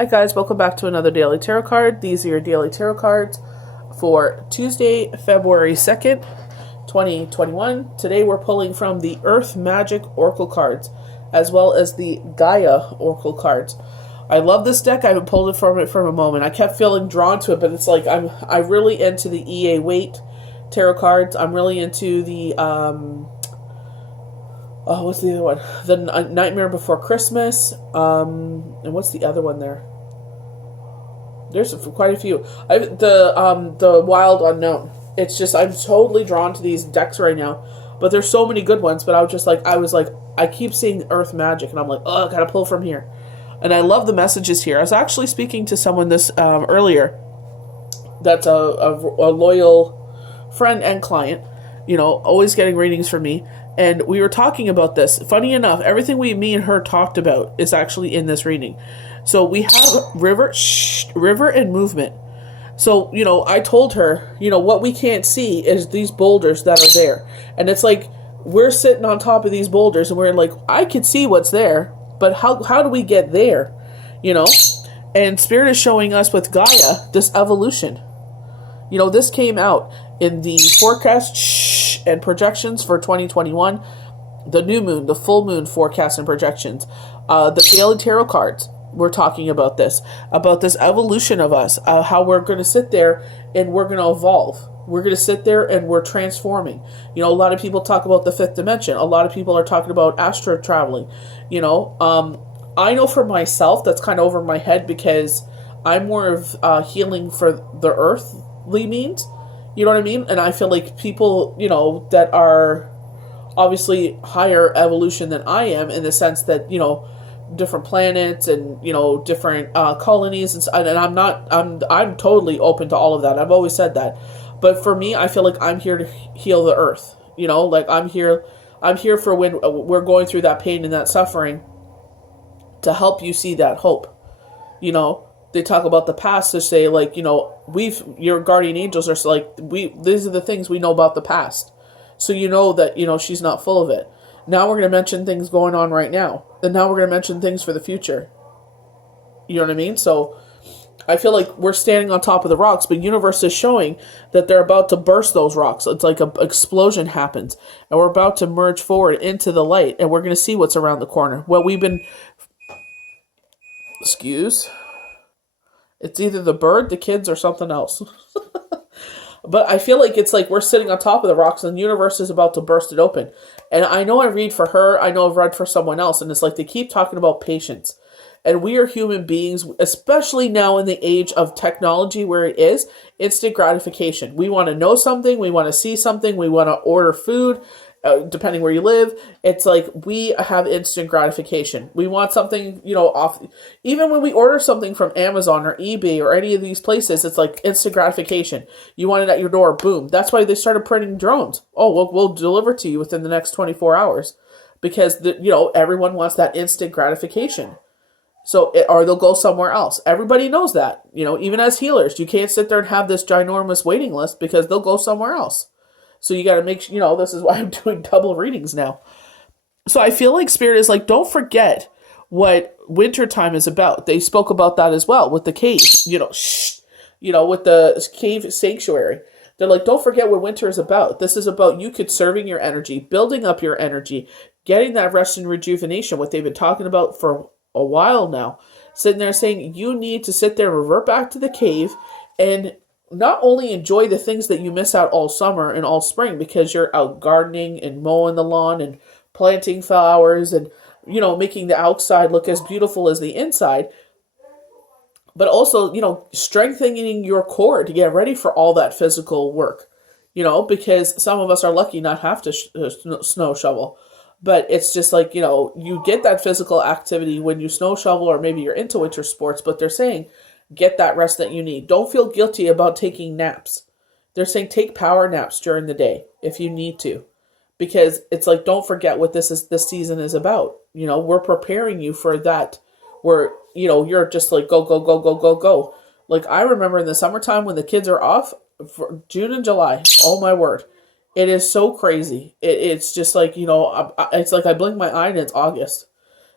Hi guys, welcome back to another daily tarot card. These are your daily tarot cards for Tuesday, February 2nd, 2021. Today we're pulling from the Earth Magic Oracle cards as well as the Gaia Oracle cards. I love this deck. I haven't pulled it from a moment. I kept feeling drawn to it, but it's like I'm really into the EA Waite tarot cards. I'm really into the what's the other one? The Nightmare Before Christmas. And what's the other one there? There's quite a few. The Wild Unknown. It's just I'm totally drawn to these decks right now. But there's so many good ones. But I was like, I keep seeing Earth Magic, and I'm like, oh, I gotta pull from here. And I love the messages here. I was actually speaking to someone this earlier. That's a loyal friend and client. You know, always getting readings from me. And we were talking about this. Funny enough, everything me and her talked about is actually in this reading. So we have river and movement. So, you know, I told her, you know, what we can't see is these boulders that are there. And it's like, we're sitting on top of these boulders and we're like, I can see what's there, but how do we get there? You know? And Spirit is showing us with Gaia, this evolution. You know, this came out in the forecast and projections for 2021, the new moon, the full moon forecast and projections, the daily tarot cards. We're talking about this evolution of us, how we're going to sit there and we're going to evolve. We're going to sit there and we're transforming. You know, a lot of people talk about the fifth dimension. A lot of people are talking about astro traveling. You know, I know for myself that's kind of over my head because I'm more of healing for the earthly means. You know what I mean? And I feel like people, you know, that are obviously higher evolution than I am in the sense that, you know, different planets and, you know, different colonies and I'm totally open to all of that. I've always said that. But for me, I feel like I'm here to heal the earth. You know, like I'm here for when we're going through that pain and that suffering to help you see that hope. You know, they talk about the past to say, like, you know, your guardian angels are like, these are the things we know about the past. So you know that, you know, she's not full of it. Now we're going to mention things going on right now. And now we're going to mention things for the future. You know what I mean? So I feel like we're standing on top of the rocks, but universe is showing that they're about to burst those rocks. It's like an explosion happens. And we're about to merge forward into the light. And we're going to see what's around the corner. What we've been... It's either the bird, the kids, or something else. But I feel like it's like we're sitting on top of the rocks and the universe is about to burst it open. And I know I read for her. I know I've read for someone else. And it's like they keep talking about patience. And we are human beings, especially now in the age of technology where it is, instant gratification. We want to know something. We want to see something. We want to order food. Depending where you live, it's like we have instant gratification. We want something, you know, off. Even when we order something from Amazon or eBay or any of these places, it's like instant gratification. You want it at your door, boom. That's why they started printing drones. Oh, we'll deliver to you within the next 24 hours because you know, everyone wants that instant gratification. So, or they'll go somewhere else. Everybody knows that. You know, even as healers, you can't sit there and have this ginormous waiting list because they'll go somewhere else. So you got to make sure, you know, this is why I'm doing double readings now. So I feel like Spirit is like, don't forget what wintertime is about. They spoke about that as well with the cave, you know, with the cave sanctuary. They're like, don't forget what winter is about. This is about you conserving your energy, building up your energy, getting that rest and rejuvenation, what they've been talking about for a while now. Sitting there saying you need to sit there, revert back to the cave and not only enjoy the things that you miss out all summer and all spring because you're out gardening and mowing the lawn and planting flowers and, you know, making the outside look as beautiful as the inside, but also, you know, strengthening your core to get ready for all that physical work, you know, because some of us are lucky not have to snow shovel. But it's just like, you know, you get that physical activity when you snow shovel or maybe you're into winter sports, but they're saying, get that rest that you need. Don't feel guilty about taking naps. They're saying take power naps during the day if you need to. Because it's like, don't forget what this season is about. You know, we're preparing you for that. Where, you know, you're just like, go, go, go, go, go, go. Like, I remember in the summertime when the kids are off, for June and July, oh my word. It is so crazy. It's just like, you know, it's like I blink my eye and it's August.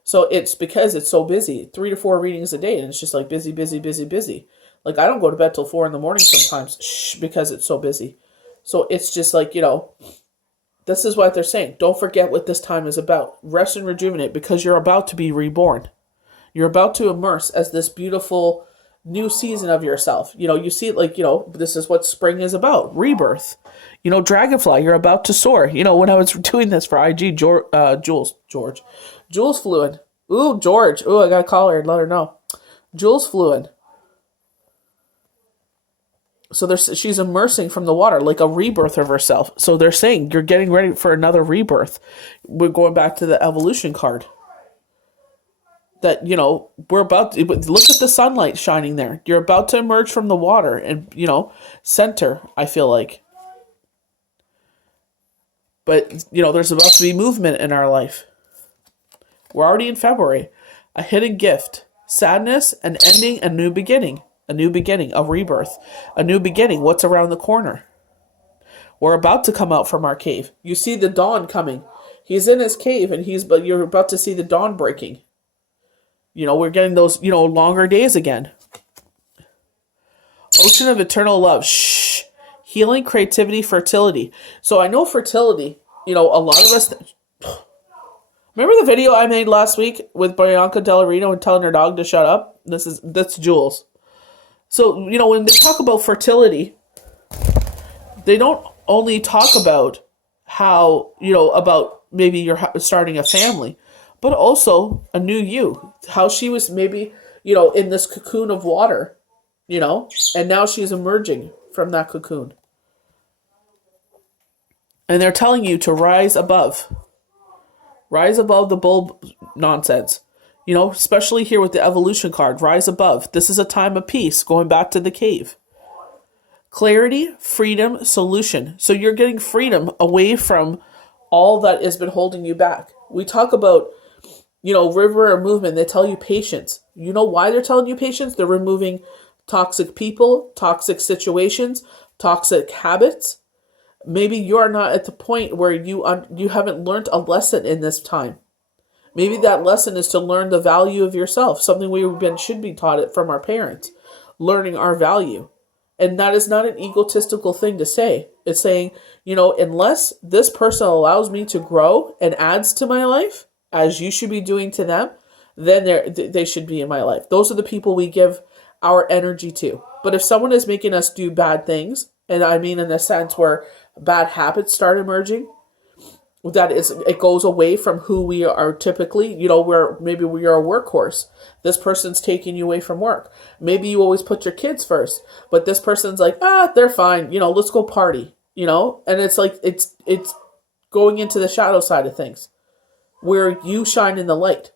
So it's because it's so busy, 3 to 4 readings a day, and it's just like busy, busy, busy, busy. Like I don't go to bed till 4 in the morning sometimes, because it's so busy. So it's just like, this is what they're saying. Don't forget what this time is about. Rest and rejuvenate, because you're about to be reborn. You're about to immerse as this beautiful new season of yourself. You see it like, this is what spring is about. Rebirth. Dragonfly, you're about to soar. When I was doing this for IG, Jules flew in. Ooh, George. Ooh, I gotta call her and let her know. Jules flew in. So she's immersing from the water, like a rebirth of herself. So they're saying you're getting ready for another rebirth. We're going back to the evolution card. That, we're about to, look at the sunlight shining there. You're about to emerge from the water and, center, I feel like. But, there's about to be movement in our life. We're already in February. A hidden gift. Sadness, an ending, a new beginning. A new beginning, a rebirth. A new beginning, what's around the corner? We're about to come out from our cave. You see the dawn coming. He's in his cave, but you're about to see the dawn breaking. We're getting those, longer days again. Ocean of eternal love. Shh. Healing, creativity, fertility. So I know fertility, a lot of us... Remember the video I made last week with Bianca Del Reno and telling her dog to shut up? That's Jules. So, when they talk about fertility, they don't only talk about how, about maybe you're starting a family, but also a new you. How she was maybe, in this cocoon of water, and now she's emerging from that cocoon. And they're telling you to rise above. Rise above the bulb nonsense. Especially here with the evolution card. Rise above. This is a time of peace, going back to the cave. Clarity, freedom, solution. So you're getting freedom away from all that has been holding you back. We talk about, river movement. They tell you patience. You know why they're telling you patience? They're removing toxic people, toxic situations, toxic habits. Maybe you're not at the point where you haven't learned a lesson in this time. Maybe that lesson is to learn the value of yourself, something should be taught it from our parents, learning our value. And that is not an egotistical thing to say. It's saying, unless this person allows me to grow and adds to my life, as you should be doing to them, then they should be in my life. Those are the people we give our energy to. But if someone is making us do bad things, and I mean in the sense where bad habits start emerging, it goes away from who we are typically, where maybe we are a workhorse. This person's taking you away from work. Maybe you always put your kids first, but this person's like, they're fine, let's go party, and it's like, it's going into the shadow side of things where you shine in the light,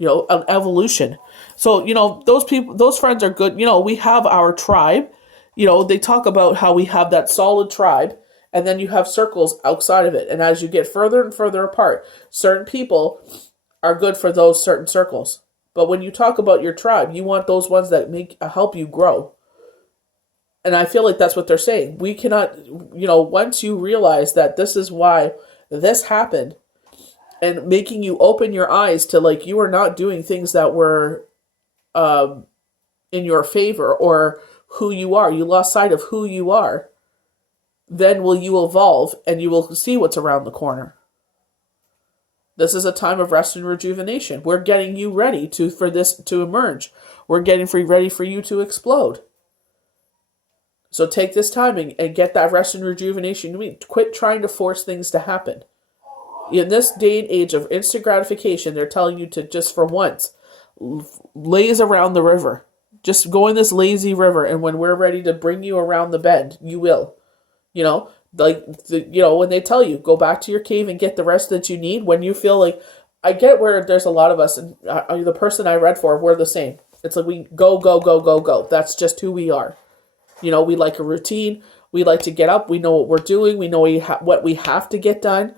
an evolution. So, those friends are good. We have our tribe, they talk about how we have that solid tribe. And then you have circles outside of it. And as you get further and further apart, certain people are good for those certain circles. But when you talk about your tribe, you want those ones that help you grow. And I feel like that's what they're saying. We cannot, once you realize that this is why this happened, and making you open your eyes to, like, you are not doing things that were in your favor or who you are. You lost sight of who you are. Then will you evolve and you will see what's around the corner. This is a time of rest and rejuvenation. We're getting you ready for this to emerge. We're getting ready for you to explode. So take this time and get that rest and rejuvenation. Quit trying to force things to happen. In this day and age of instant gratification, they're telling you to just for once, laze around the river. Just go in this lazy river, and when we're ready to bring you around the bend, you will. When they tell you, go back to your cave and get the rest that you need, when you feel like, I get where there's a lot of us, and the person I read for, we're the same. It's like we go, go, go, go, go. That's just who we are. We like a routine. We like to get up. We know what we're doing. We know what we have to get done.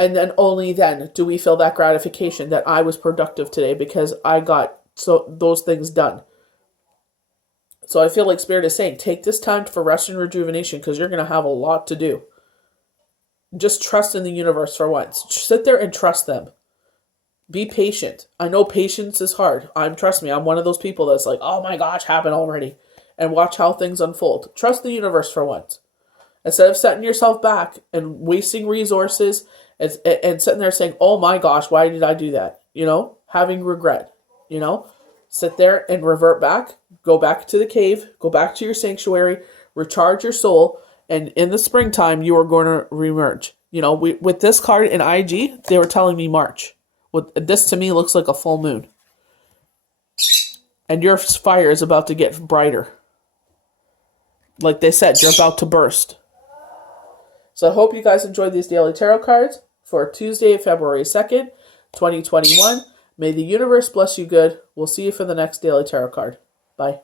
And then only then do we feel that gratification that I was productive today because I got those things done. So I feel like Spirit is saying, take this time for rest and rejuvenation because you're going to have a lot to do. Just trust in the universe for once. Sit there and trust them. Be patient. I know patience is hard. Trust me, I'm one of those people that's like, oh my gosh, happened already. And watch how things unfold. Trust the universe for once. Instead of setting yourself back and wasting resources and sitting there saying, oh my gosh, why did I do that? Having regret, sit there and revert back, go back to the cave, go back to your sanctuary, recharge your soul, and in the springtime, you are going to reemerge. With this card in IG, they were telling me March. This to me looks like a full moon. And your fire is about to get brighter. Like they said, you're about to burst. So I hope you guys enjoyed these daily tarot cards for Tuesday, February 2nd, 2021. May the universe bless you good. We'll see you for the next daily tarot card. Bye.